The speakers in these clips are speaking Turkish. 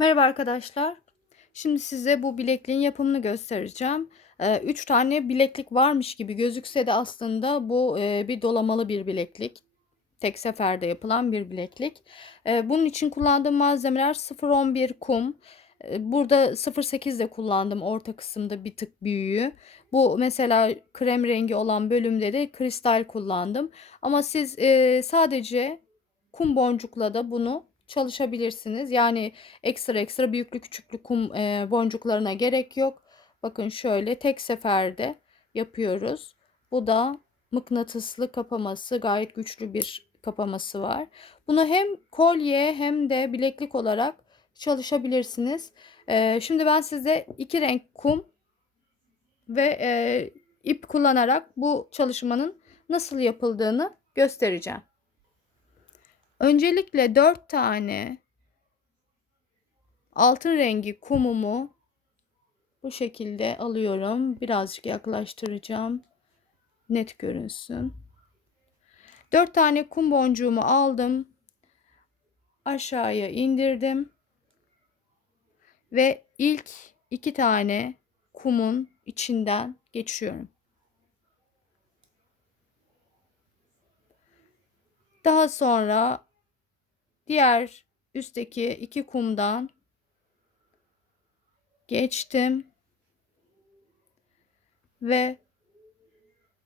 Merhaba arkadaşlar. Şimdi size bu bilekliğin yapımını göstereceğim. 3 tane bileklik varmış gibi gözükse de aslında bu e, bir dolamalı bir bileklik. Tek seferde yapılan bir bileklik. E, bunun için kullandığım malzemeler 0.11 kum. E, Burada 0.8 de kullandım orta kısımda bir tık büyüğü. Bu mesela krem rengi olan bölümde de kristal kullandım. Ama siz e, sadece kum boncukla da bunu çalışabilirsiniz. Yani ekstra ekstra büyüklü küçüklü kum e, boncuklarına gerek yok. Bakın şöyle tek seferde yapıyoruz. Bu da mıknatıslı kapaması gayet güçlü bir kapaması var. Bunu hem kolye hem de bileklik olarak çalışabilirsiniz. E, şimdi ben size iki renk kum ve e, ip kullanarak bu çalışmanın nasıl yapıldığını göstereceğim. Öncelikle 4 tane altın rengi kumumu bu şekilde alıyorum. Birazcık yaklaştıracağım. Net görünsün. 4 tane kum boncuğumu aldım. Aşağıya indirdim. Ve ilk 2 tane kumun içinden geçiyorum. Daha sonra diğer üstteki iki kumdan geçtim ve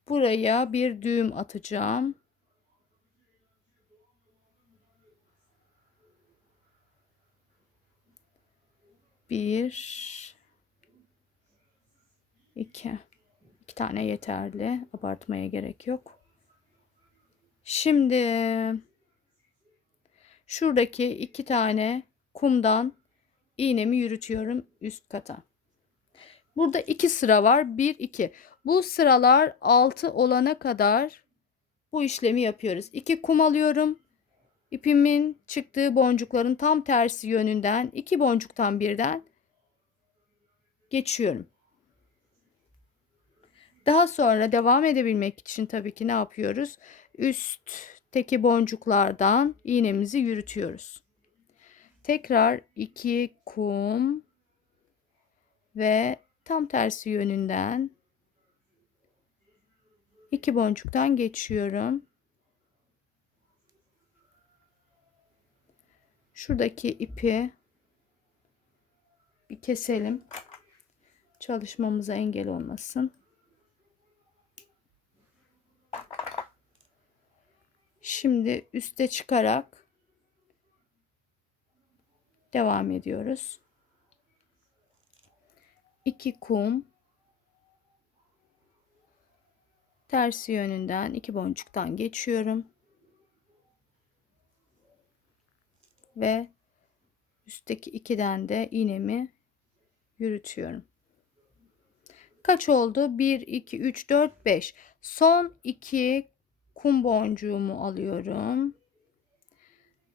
buraya bir düğüm atacağım. Bir, iki, iki tane yeterli. Abartmaya gerek yok. Şimdi şuradaki iki tane kumdan iğnemi yürütüyorum üst kata. Burada iki sıra var. Bir, iki. Bu sıralar altı olana kadar bu işlemi yapıyoruz. İki kum alıyorum. İpimin çıktığı boncukların tam tersi yönünden iki boncuktan birden geçiyorum. Daha sonra devam edebilmek için tabii ki ne yapıyoruz? Üstteki boncuklardan iğnemizi yürütüyoruz. Tekrar iki kum ve tam tersi yönünden iki boncuktan geçiyorum. Şuradaki ipi bir keselim. Çalışmamıza engel olmasın. Şimdi üste çıkarak devam ediyoruz. 2 kum tersi yönünden iki boncuktan geçiyorum. Ve üstteki ikiden de iğnemi yürütüyorum. Kaç oldu? 1 2 3 4 5. Son 2 kum boncuğumu alıyorum.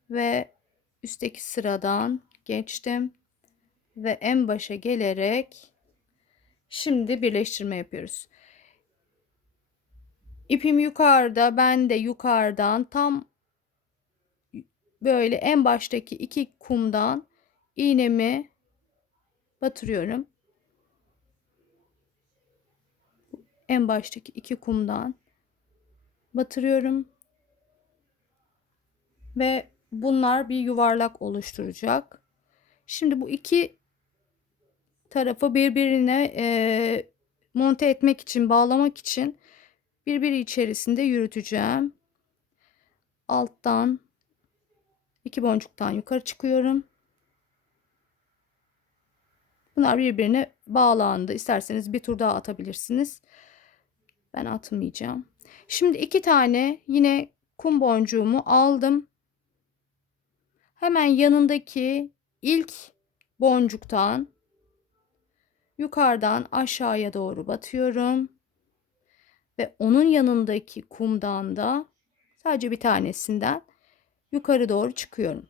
Ve üstteki sıradan geçtim. Ve en başa gelerek şimdi birleştirme yapıyoruz. İpim yukarıda, ben de yukarıdan tam böyle en baştaki iki kumdan iğnemi batırıyorum. En baştaki iki kumdan batırıyorum. Ve bunlar bir yuvarlak oluşturacak. Şimdi bu iki tarafı birbirine e, monte etmek için, bağlamak için birbiri içerisinde yürüteceğim. Alttan iki boncuktan yukarı çıkıyorum. Bunlar birbirine bağlandı. İsterseniz bir tur daha atabilirsiniz. Ben atmayacağım. Şimdi iki tane yine kum boncuğumu aldım. Hemen yanındaki ilk boncuktan yukarıdan aşağıya doğru batıyorum. Ve onun yanındaki kumdan da sadece bir tanesinden yukarı doğru çıkıyorum.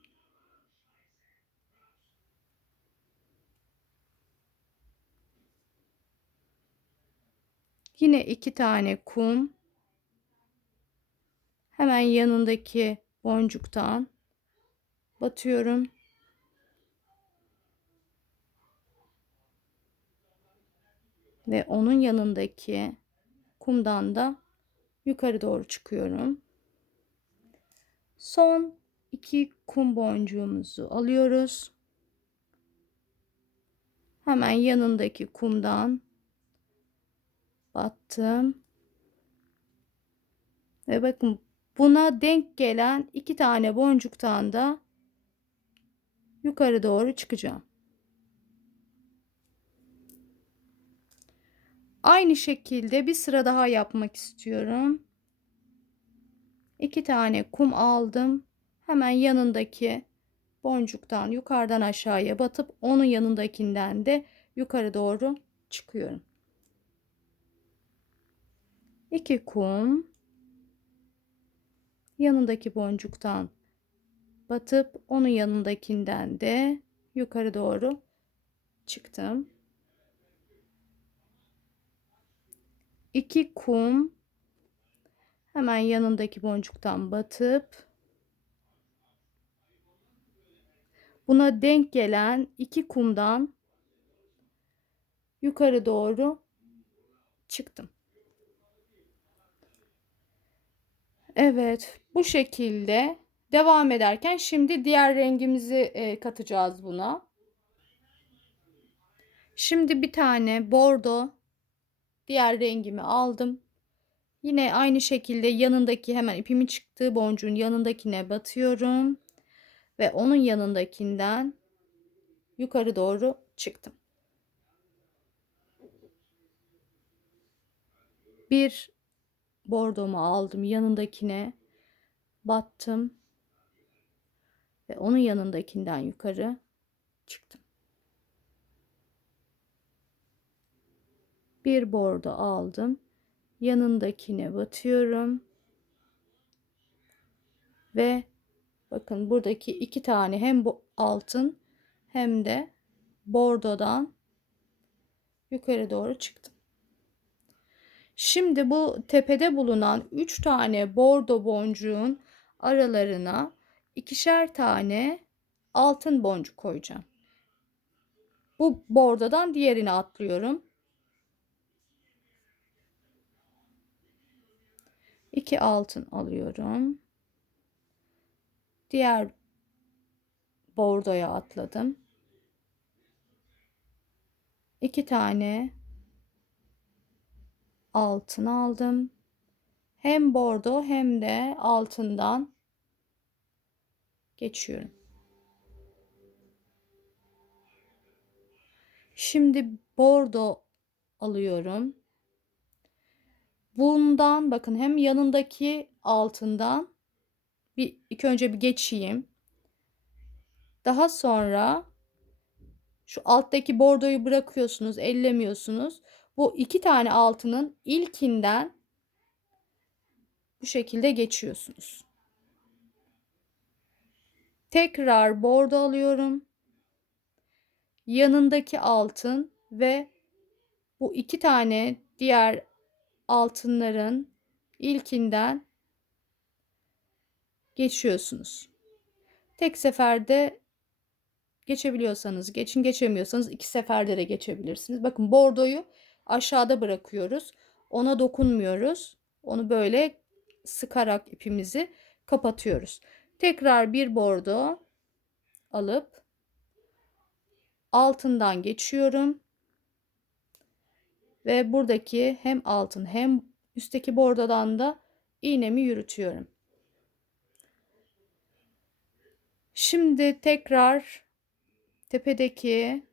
Yine iki tane kum. Hemen yanındaki boncuktan batıyorum. Ve onun yanındaki kumdan da yukarı doğru çıkıyorum. Son iki kum boncuğumuzu alıyoruz. Hemen yanındaki kumdan battım. Ve bakın buna denk gelen iki tane boncuktan da yukarı doğru çıkacağım. Aynı şekilde bir sıra daha yapmak istiyorum. İki tane kum aldım. Hemen yanındaki boncuktan yukarıdan aşağıya batıp onun yanındakinden de yukarı doğru çıkıyorum. İki kum yanındaki boncuktan batıp onun yanındakinden de yukarı doğru çıktım. 2 kum hemen yanındaki boncuktan batıp buna denk gelen iki kumdan yukarı doğru çıktım. Evet, bu şekilde devam ederken şimdi diğer rengimizi e, katacağız buna. Şimdi bir tane bordo diğer rengimi aldım. Yine aynı şekilde yanındaki hemen ipimin çıktığı boncuğun yanındakine batıyorum ve onun yanındakinden yukarı doğru çıktım. Bir bordomu aldım yanındakine battım ve onun yanındakinden yukarı çıktım. Bir bordo aldım. Yanındakine batıyorum. Ve bakın buradaki iki tane hem bu altın hem de bordodan yukarı doğru çıktım. Şimdi bu tepede bulunan 3 tane bordo boncuğun aralarına ikişer tane altın boncuk koyacağım. Bu bordodan diğerine atlıyorum. 2 altın alıyorum. Diğer bordoya atladım. 2 tane altın aldım. Hem bordo hem de altından geçiyorum. Şimdi bordo alıyorum. Bundan bakın hem yanındaki altından bir ilk önce bir geçeyim. Daha sonra şu alttaki bordoyu bırakıyorsunuz, ellemiyorsunuz. Bu iki tane altının ilkinden bu şekilde geçiyorsunuz. Tekrar bordo alıyorum. Yanındaki altın ve bu iki tane diğer altınların ilkinden geçiyorsunuz. Tek seferde geçebiliyorsanız geçin geçemiyorsanız iki seferde de geçebilirsiniz. Bakın bordoyu aşağıda bırakıyoruz. Ona dokunmuyoruz. Onu böyle sıkarak ipimizi kapatıyoruz. Tekrar bir bordo alıp altından geçiyorum. Ve buradaki hem altın hem üstteki bordodan da iğnemi yürütüyorum. Şimdi tekrar tepedeki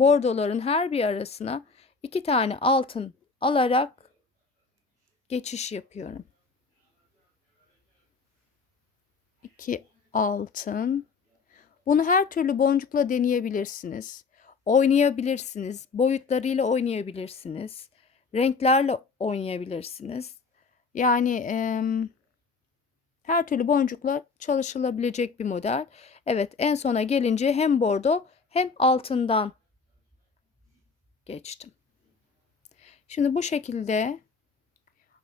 bordoların her bir arasına iki tane altın alarak geçiş yapıyorum. 2 altın. Bunu her türlü boncukla deneyebilirsiniz. Oynayabilirsiniz. Boyutlarıyla oynayabilirsiniz. Renklerle oynayabilirsiniz. Yani e, her türlü boncukla çalışılabilecek bir model. Evet en sona gelince hem bordo hem altından geçtim. Şimdi bu şekilde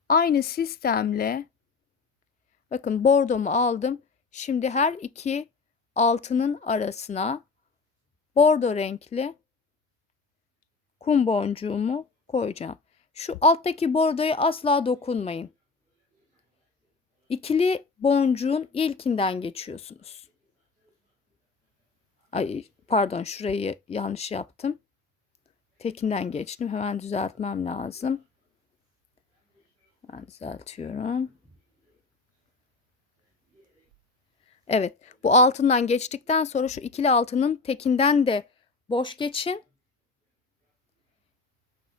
aynı sistemle bakın bordomu aldım. Şimdi her iki altının arasına bordo renkli kum boncuğumu koyacağım. Şu alttaki bordoya asla dokunmayın. İkili boncuğun ilkinden geçiyorsunuz. Ay pardon şurayı yanlış yaptım. Tekinden geçtim. Hemen düzeltmem lazım. Hemen düzeltiyorum. Evet. Bu altından geçtikten sonra şu ikili altının tekinden de boş geçin.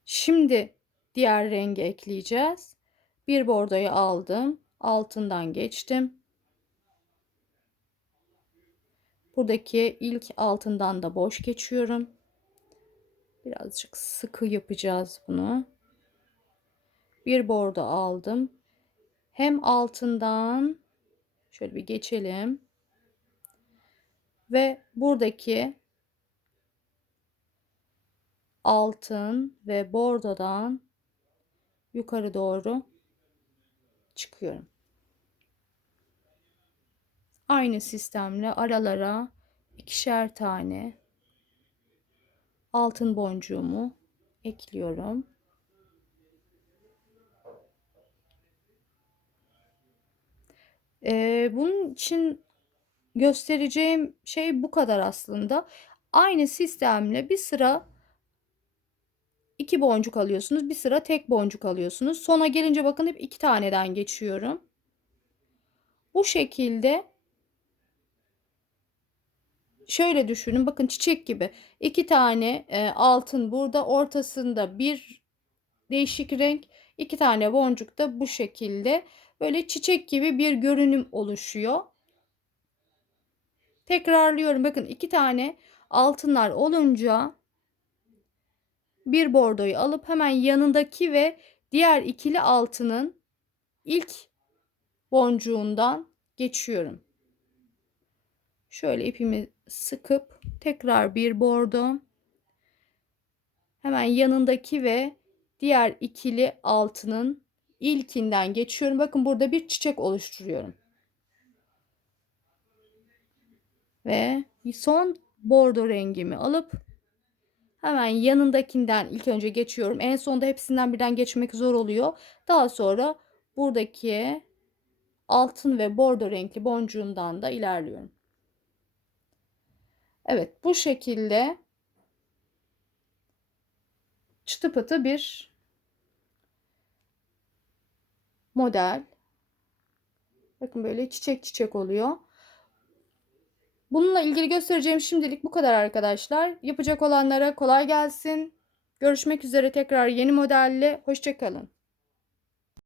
Şimdi diğer rengi ekleyeceğiz. Bir bordoyu aldım. Altından geçtim. Buradaki ilk altından da boş geçiyorum. Birazcık sıkı yapacağız bunu. Bir bordo aldım. Hem altından şöyle bir geçelim. Ve buradaki altın ve bordodan yukarı doğru çıkıyorum. Aynı sistemle aralara ikişer tane altın boncuğumu ekliyorum. Ee, bunun için göstereceğim şey bu kadar aslında. Aynı sistemle bir sıra iki boncuk alıyorsunuz. Bir sıra tek boncuk alıyorsunuz. Sona gelince bakın hep iki taneden geçiyorum. Bu şekilde şöyle düşünün. Bakın çiçek gibi. iki tane e, altın burada. Ortasında bir değişik renk. iki tane boncuk da bu şekilde. Böyle çiçek gibi bir görünüm oluşuyor. Tekrarlıyorum. Bakın iki tane altınlar olunca bir bordoyu alıp hemen yanındaki ve diğer ikili altının ilk boncuğundan geçiyorum. Şöyle ipimi sıkıp tekrar bir bordo hemen yanındaki ve diğer ikili altının ilkinden geçiyorum. Bakın burada bir çiçek oluşturuyorum. Ve son bordo rengimi alıp hemen yanındakinden ilk önce geçiyorum. En sonda hepsinden birden geçmek zor oluyor. Daha sonra buradaki altın ve bordo renkli boncuğundan da ilerliyorum. Evet bu şekilde çıtı pıtı bir model. Bakın böyle çiçek çiçek oluyor. Bununla ilgili göstereceğim şimdilik bu kadar arkadaşlar. Yapacak olanlara kolay gelsin. Görüşmek üzere tekrar yeni modelle. Hoşçakalın.